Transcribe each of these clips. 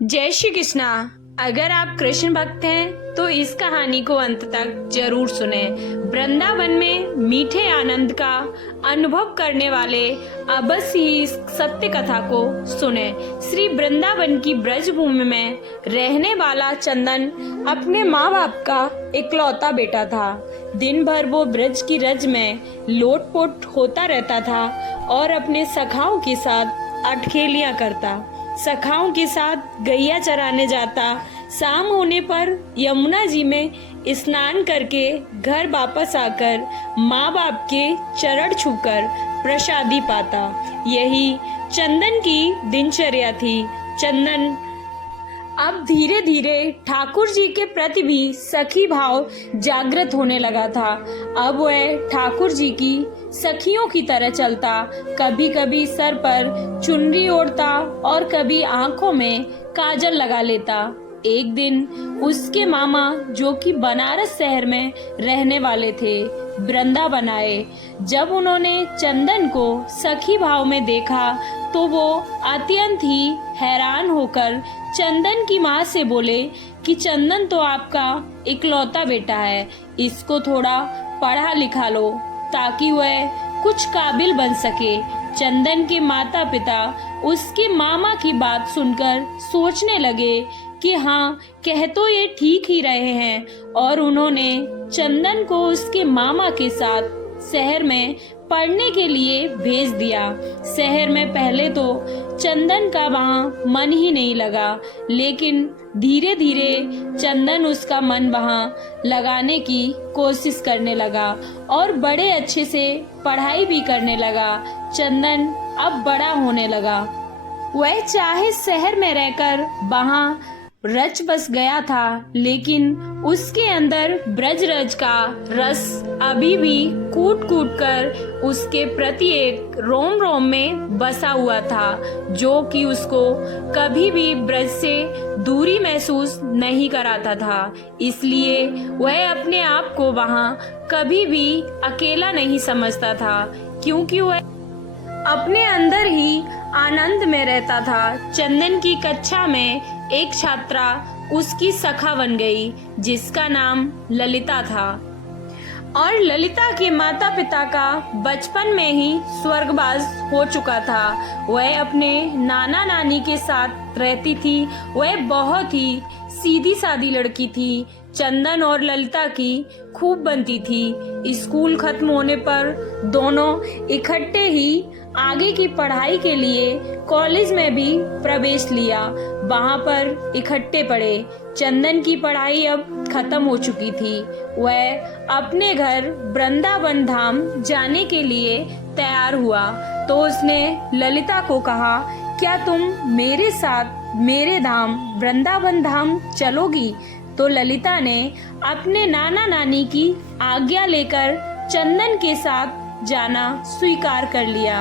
जय श्री कृष्णा। अगर आप कृष्ण भक्त हैं तो इस कहानी को अंत तक जरूर सुने। वृंदावन में मीठे आनंद का अनुभव करने वाले अवश्य ही इस सत्य कथा को सुने। श्री वृंदावन की ब्रज भूमि में रहने वाला चंदन अपने माँ बाप का इकलौता बेटा था। दिन भर वो ब्रज की रज में लोटपोट होता रहता था और अपने सखाओं के साथ अठखेलियां करता, सखाओं के साथ गैया चराने जाता। शाम होने पर यमुना जी में स्नान करके घर वापस आकर माँ बाप के चरण छूकर प्रसादी पाता। यही चंदन की दिनचर्या थी। चंदन अब धीरे धीरे ठाकुर जी के प्रति भी सखी भाव जागृत होने लगा था। अब वह ठाकुर जी की सखियों की तरह चलता, कभी कभी सर पर चुनरी ओढ़ता और कभी आंखों में काजल लगा लेता। एक दिन उसके मामा, जो कि बनारस शहर में रहने वाले थे, वृंदावन आए। जब उन्होंने चंदन को सखी भाव में देखा तो वो अत्यंत ही हैरान होकर चंदन की माँ से बोले कि चंदन तो आपका इकलौता बेटा है, इसको थोड़ा पढ़ा लिखा लो ताकि वह कुछ काबिल बन सके। चंदन के माता पिता उसके मामा की बात सुनकर सोचने लगे कि हाँ, कह तो ये ठीक ही रहे हैं, और उन्होंने चंदन को उसके मामा के साथ शहर में पढ़ने के लिए भेज दिया। शहर में पहले तो चंदन का वहाँ मन ही नहीं लगा, लेकिन धीरे धीरे चंदन उसका मन वहाँ लगाने की कोशिश करने लगा और बड़े अच्छे से पढ़ाई भी करने लगा। चंदन अब बड़ा होने लगा। वह चाहे शहर में रहकर वहाँ रच बस गया था, लेकिन उसके अंदर ब्रज रज का रस अभी भी कूट कूट कर उसके प्रत्येक रोम रोम में बसा हुआ था, जो कि उसको कभी भी ब्रज से दूरी महसूस नहीं कराता था। इसलिए वह अपने आप को वहाँ कभी भी अकेला नहीं समझता था, क्योंकि वह अपने अंदर ही आनंद में रहता था। चंदन की कक्षा में एक छात्रा उसकी सखा बन गई, जिसका नाम ललिता था। और ललिता के माता पिता का बचपन में ही स्वर्गवास हो चुका था। वह अपने नाना नानी के साथ रहती थी। वह बहुत ही सीधी सादी लड़की थी। चंदन और ललिता की खूब बनती थी। स्कूल खत्म होने पर दोनों इकट्ठे ही आगे की पढ़ाई के लिए कॉलेज में भी प्रवेश लिया। वहाँ पर इकट्ठे पढ़े। चंदन की पढ़ाई अब खत्म हो चुकी थी। वह अपने घर वृंदावन धाम जाने के लिए तैयार हुआ तो उसने ललिता को कहा, क्या तुम मेरे साथ मेरे धाम वृंदावन धाम चलोगी? तो ललिता ने अपने नाना नानी की आज्ञा लेकर चंदन के साथ जाना स्वीकार कर लिया।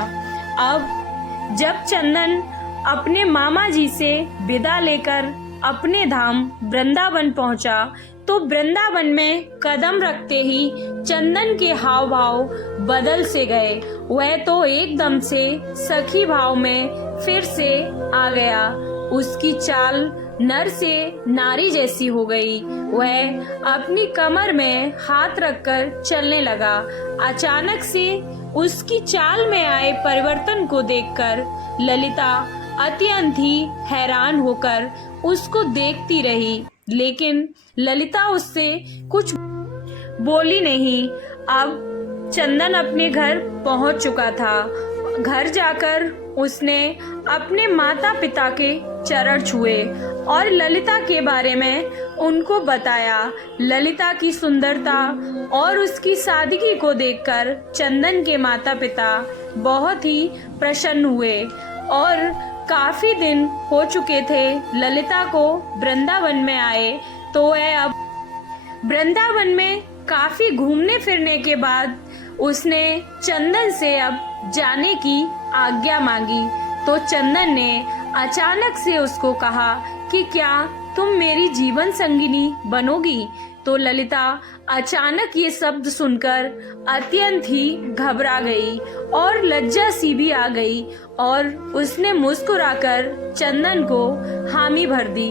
अब जब चंदन अपने मामा जी से विदा लेकर अपने धाम वृंदावन पहुंचा तो वृंदावन में कदम रखते ही चंदन के हाव भाव बदल से गए। वह तो एकदम से सखी भाव में फिर से आ गया। उसकी चाल नर से नारी जैसी हो गई। वह अपनी कमर में हाथ रखकर चलने लगा। अचानक से उसकी चाल में आए परिवर्तन को देखकर ललिता अत्यंत ही हैरान होकर उसको देखती रही, लेकिन ललिता उससे कुछ बोली नहीं। अब चंदन अपने घर पहुंच चुका था। घर जाकर उसने अपने माता पिता के चरण छुए और ललिता के बारे में उनको बताया। ललिता की सुंदरता और उसकी सादगी को देखकर चंदन के माता पिता बहुत ही प्रसन्न हुए। और काफी दिन हो चुके थे ललिता को वृंदावन में आए, तो वह अब वृंदावन में काफी घूमने फिरने के बाद उसने चंदन से अब जाने की आज्ञा मांगी। तो चंदन ने अचानक से उसको कहा कि क्या तुम मेरी जीवन संगिनी बनोगी? तो तो ललिता अचानक ये शब्द सुनकर अत्यंत ही घबरा गई और लज्जा सी भी आ गई और उसने मुस्कुराकर चंदन को हामी भर दी।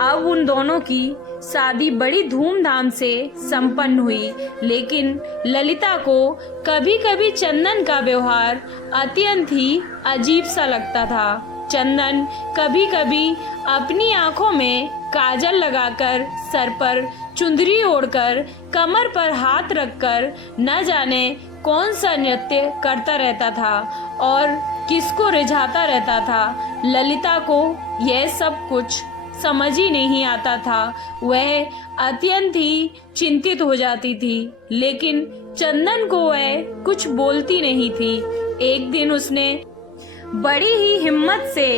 अब उन दोनों की शादी बड़ी धूमधाम से संपन्न हुई, लेकिन ललिता को कभी कभी चंदन का व्यवहार अत्यंत ही अजीब सा लगता था। चंदन कभी कभी अपनी आंखों में काजल लगाकर, सर पर चुंदरी ओढ़कर, कमर पर हाथ रखकर न जाने कौन सा नृत्य करता रहता था और किसको रिझाता रहता था। ललिता को यह सब कुछ समझ ही नहीं आता था। वह अत्यंत ही चिंतित हो जाती थी, लेकिन चंदन को वह कुछ बोलती नहीं थी। एक दिन उसने बड़ी ही हिम्मत से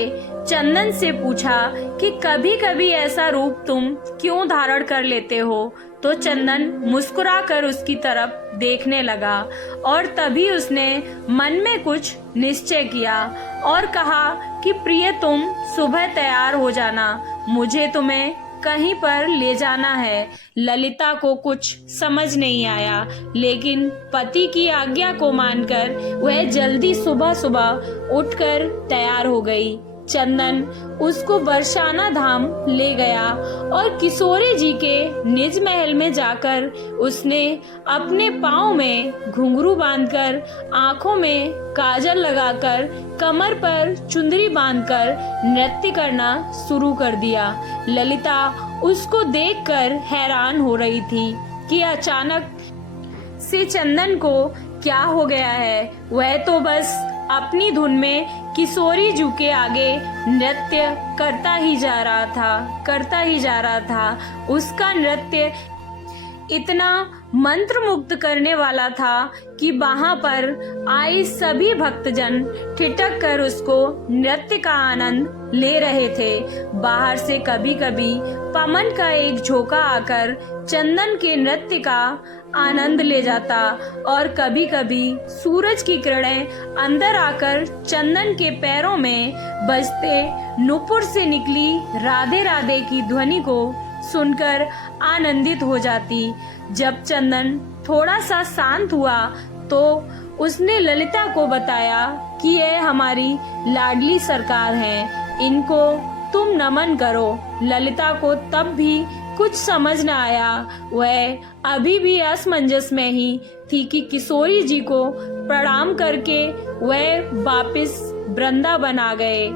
चंदन से पूछा कि कभी कभी ऐसा रूप तुम क्यों धारण कर लेते हो। तो चंदन मुस्कुराकर उसकी तरफ देखने लगा और तभी उसने मन में कुछ निश्चय किया और कहा कि प्रिय, तुम सुबह तैयार हो जाना, मुझे तुम्हें कहीं पर ले जाना है। ललिता को कुछ समझ नहीं आया, लेकिन पति की आज्ञा को मानकर वह जल्दी सुबह सुबह उठकर तैयार हो गई। चंदन उसको बरसाना धाम ले गया और किशोरी जी के निज महल में जाकर उसने अपने पाँव में घुंघरू बांधकर, आंखों में काजल लगाकर, कमर पर चुंदरी बांधकर नृत्य करना शुरू कर दिया। ललिता उसको देखकर हैरान हो रही थी कि अचानक से चंदन को क्या हो गया है। वह तो बस अपनी धुन में किशोरी जी के आगे नृत्य करता ही जा रहा था। उसका नृत्य इतना मंत्रमुग्ध करने वाला था कि वहां पर आए सभी भक्तजन ठिठक कर उसको नृत्य का आनंद ले रहे थे। बाहर से कभी कभी पवन का एक झोंका आकर चंदन के नृत्य का आनंद ले जाता और कभी कभी सूरज की किरणें अंदर आकर चंदन के पैरों में बजते नुपुर से निकली राधे राधे की ध्वनि को सुनकर आनंदित हो जाती। जब चंदन थोड़ा सा शांत हुआ तो उसने ललिता को बताया कि यह हमारी लाडली सरकार हैं, इनको तुम नमन करो। ललिता को तब भी कुछ समझ न आया। वह अभी भी असमंजस में ही थी कि किशोरी जी को प्रणाम करके वह वापस वृंदावन आ गए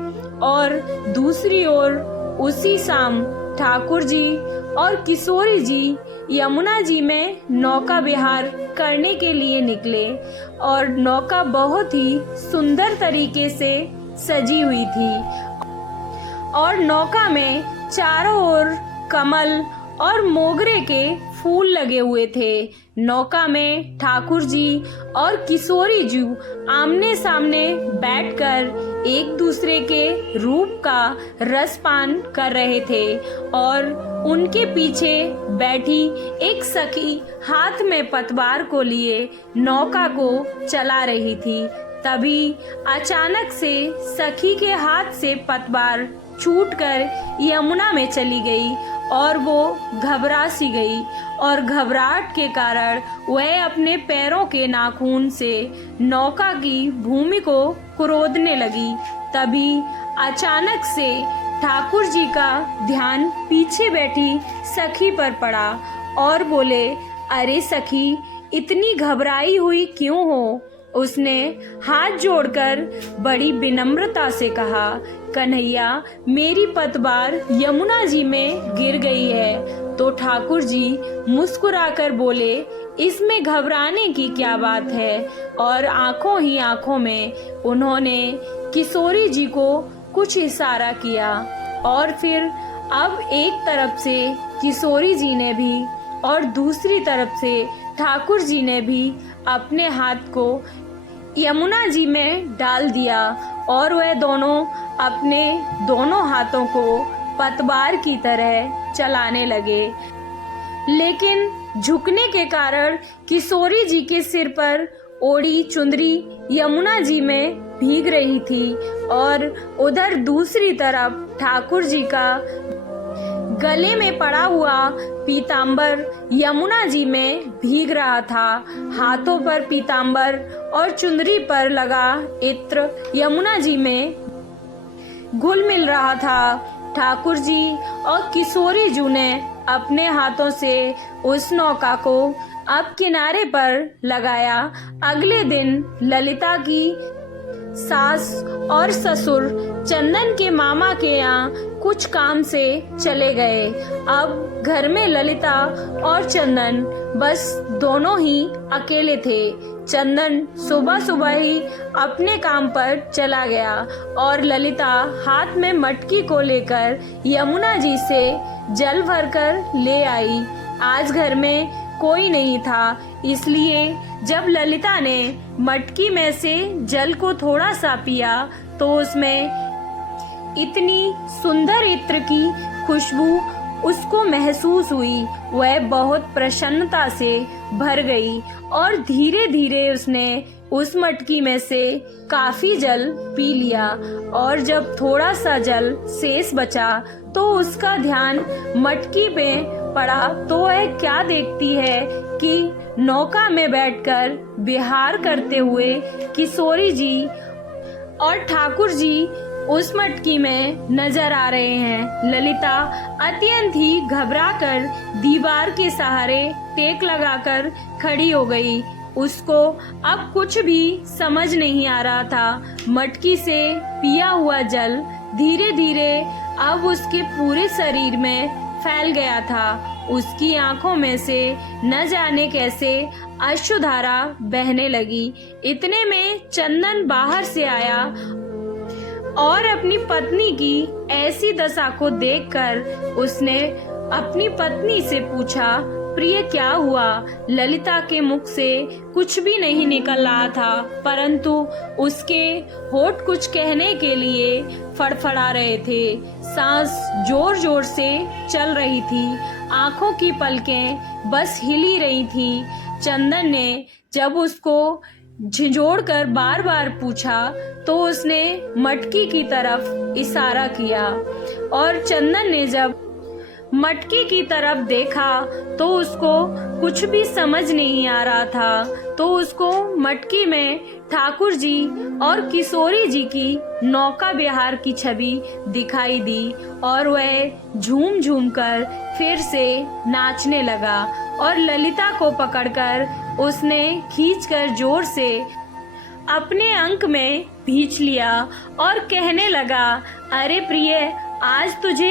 और दूसरी ओर उसी शाम ठाकुर जी और किशोरी जी यमुना जी में नौका विहार करने के लिए निकले और नौका बहुत ही सुंदर तरीके से सजी हुई थी और नौका में चारों ओर कमल और मोगरे के फूल लगे हुए थे। नौका में ठाकुर जी और किशोरी जी आमने सामने बैठकर एक दूसरे के रूप का रसपान कर रहे थे और उनके पीछे बैठी एक सखी हाथ में पतवार को लिए नौका को चला रही थी। तभी अचानक से सखी के हाथ से पतवार छूटकर यमुना में चली गई और वो घबरा सी गई और घबराहट के कारण वह अपने पैरों के नाखून से नौका की भूमि को कुरोदने लगी। तभी अचानक से ठाकुर जी का ध्यान पीछे बैठी सखी पर पड़ा और बोले, अरे सखी, इतनी घबराई हुई क्यों हो? उसने हाथ जोड़कर बड़ी विनम्रता से कहा, कन्हैया, मेरी पतवार यमुना जी में गिर गई है। तो ठाकुर जी मुस्कुराकर बोले, इसमें घबराने की क्या बात है? और आंखों ही आंखों में उन्होंने किशोरी जी को कुछ इशारा किया और फिर अब एक तरफ से किशोरी जी ने भी और दूसरी तरफ से ठाकुर जी ने भी अपने हाथ को यमुना जी में डाल दिया और वह दोनों अपने दोनों हाथों को पतवार की तरह चलाने लगे। लेकिन झुकने के कारण किशोरी जी के सिर पर ओढ़ी चुंदरी यमुना जी में भीग रही थी और उधर दूसरी तरफ ठाकुर जी का गले में पड़ा हुआ पीतांबर यमुना जी में भीग रहा था। हाथों पर पीतांबर और चुनरी पर लगा इत्र यमुना जी में घुल मिल रहा था। ठाकुर जी और किशोरी जी ने अपने हाथों से उस नौका को अब किनारे पर लगाया। अगले दिन ललिता की सास और ससुर चंदन के मामा के यहाँ कुछ काम से चले गए। अब घर में ललिता और चंदन बस दोनों ही अकेले थे। चंदन सुबह सुबह ही अपने काम पर चला गया और ललिता हाथ में मटकी को लेकर यमुना जी से जल भरकर ले आई। आज घर में कोई नहीं था, इसलिए जब ललिता ने मटकी में से जल को थोड़ा सा पिया तो उसमें इतनी सुंदर इत्र की खुशबू उसको महसूस हुई। वह बहुत प्रसन्नता से भर गई और धीरे धीरे उसने उस मटकी में से काफी जल पी लिया और जब थोड़ा सा जल शेष बचा तो उसका ध्यान मटकी पे पड़ा तो वह क्या देखती है कि नौका में बैठकर विहार करते हुए किशोरी जी और ठाकुर जी उस मटकी में नजर आ रहे हैं। ललिता अत्यंत ही घबराकर दीवार के सहारे टेक लगाकर खड़ी हो गई। उसको अब कुछ भी समझ नहीं आ रहा था। मटकी से पिया हुआ जल धीरे धीरे अब उसके पूरे शरीर में फैल गया था। उसकी आंखों में से न जाने कैसे अश्रुधारा बहने लगी। इतने में चंदन बाहर से आया और अपनी पत्नी की ऐसी दशा को देखकर उसने अपनी पत्नी से पूछा, प्रिय क्या हुआ? ललिता के मुख से कुछ भी नहीं निकल रहा था, परंतु उसके होठ कुछ कहने के लिए फड़फड़ा रहे थे। सांस जोर जोर से चल रही थी, आंखों की पलकें बस हिली रही थी। चंदन ने जब उसको झिझोड़कर बार बार पूछा तो उसने मटकी की तरफ इशारा किया और चंदन ने जब मटकी की तरफ देखा तो उसको कुछ भी समझ नहीं आ रहा था। तो उसको मटकी में ठाकुर जी और किशोरी जी की नौका विहार की छवि दिखाई दी और वह झूम झूम कर फिर से नाचने लगा और ललिता को पकड़कर उसने खींचकर जोर से अपने अंक में भींच लिया और कहने लगा, अरे प्रिय, आज तुझे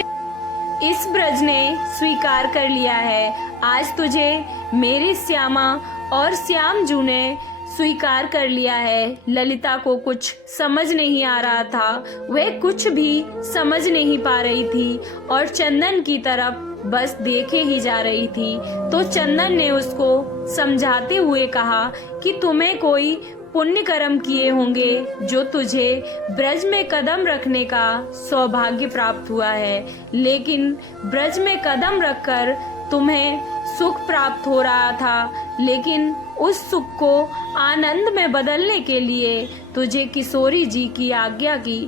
इस ब्रज ने स्वीकार कर लिया है। आज तुझे मेरी श्यामा और श्याम जू ने स्वीकार कर लिया है। ललिता को कुछ समझ नहीं आ रहा था, वह कुछ भी समझ नहीं पा रही थी और चंदन की तरफ बस देखे ही जा रही थी। तो चंदन ने उसको समझाते हुए कहा कि तुम्हें कोई पुण्य कर्म किए होंगे जो तुझे ब्रज में कदम रखने का सौभाग्य प्राप्त हुआ है, लेकिन ब्रज में कदम रखकर तुम्हें सुख प्राप्त हो रहा था, लेकिन उस सुख को आनंद में बदलने के लिए तुझे किशोरी जी की आज्ञा की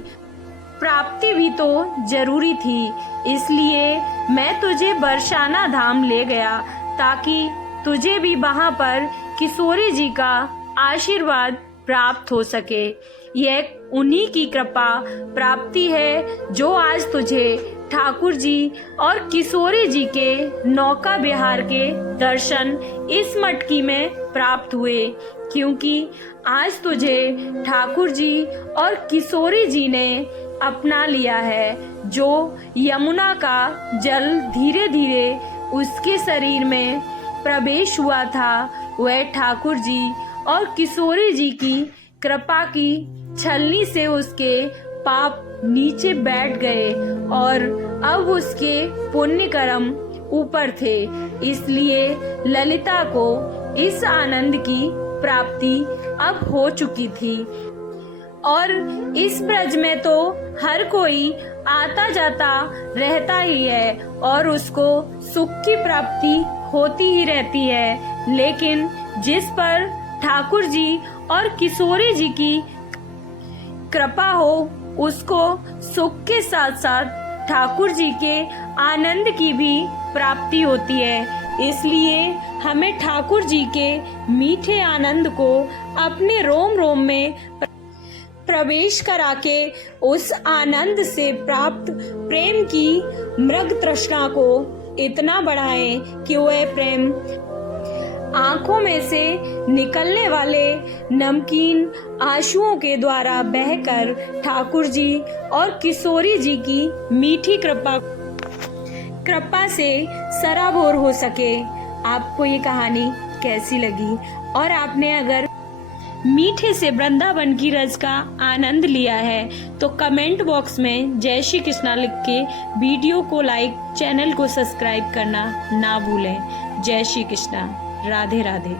प्राप्ति भी तो जरूरी थी। इसलिए मैं तुझे बरसाना धाम ले गया ताकि तुझे भी वहाँ पर किशोरी जी का आशीर्वाद प्राप्त हो सके। यह उन्हीं की कृपा प्राप्ति है जो आज तुझे ठाकुर जी और किशोरी जी के नौका विहार के दर्शन इस मटकी में प्राप्त हुए, क्योंकि आज तुझे ठाकुर जी और किशोरी जी ने अपना लिया है। जो यमुना का जल धीरे धीरे उसके शरीर में प्रवेश हुआ था, वह ठाकुर जी और किशोरी जी की कृपा की छलनी से उसके पाप नीचे बैठ गए और अब उसके पुण्य कर्म ऊपर थे। इसलिए ललिता को इस आनंद की प्राप्ति अब हो चुकी थी और इस ब्रज में तो हर कोई आता जाता रहता ही है और उसको सुख की प्राप्ति होती ही रहती है, लेकिन जिस पर ठाकुर जी और किशोरी जी की कृपा हो उसको सुख के साथ साथ ठाकुर जी के आनंद की भी प्राप्ति होती है। इसलिए हमें ठाकुर जी के मीठे आनंद को अपने रोम रोम में प्रवेश करा के उस आनंद से प्राप्त प्रेम की मृग तृष्णा को इतना बढ़ाएं कि वह प्रेम आंखों में से निकलने वाले नमकीन आंसुओं के द्वारा बहकर ठाकुर जी और किशोरी जी की मीठी कृपा से सराबोर हो सके। आपको ये कहानी कैसी लगी? और आपने अगर मीठे से वृंदावन की रस का आनंद लिया है तो कमेंट बॉक्स में जय श्री कृष्णा लिख के वीडियो को लाइक, चैनल को सब्सक्राइब करना ना भूलें। जय श्री कृष्णा। राधे राधे।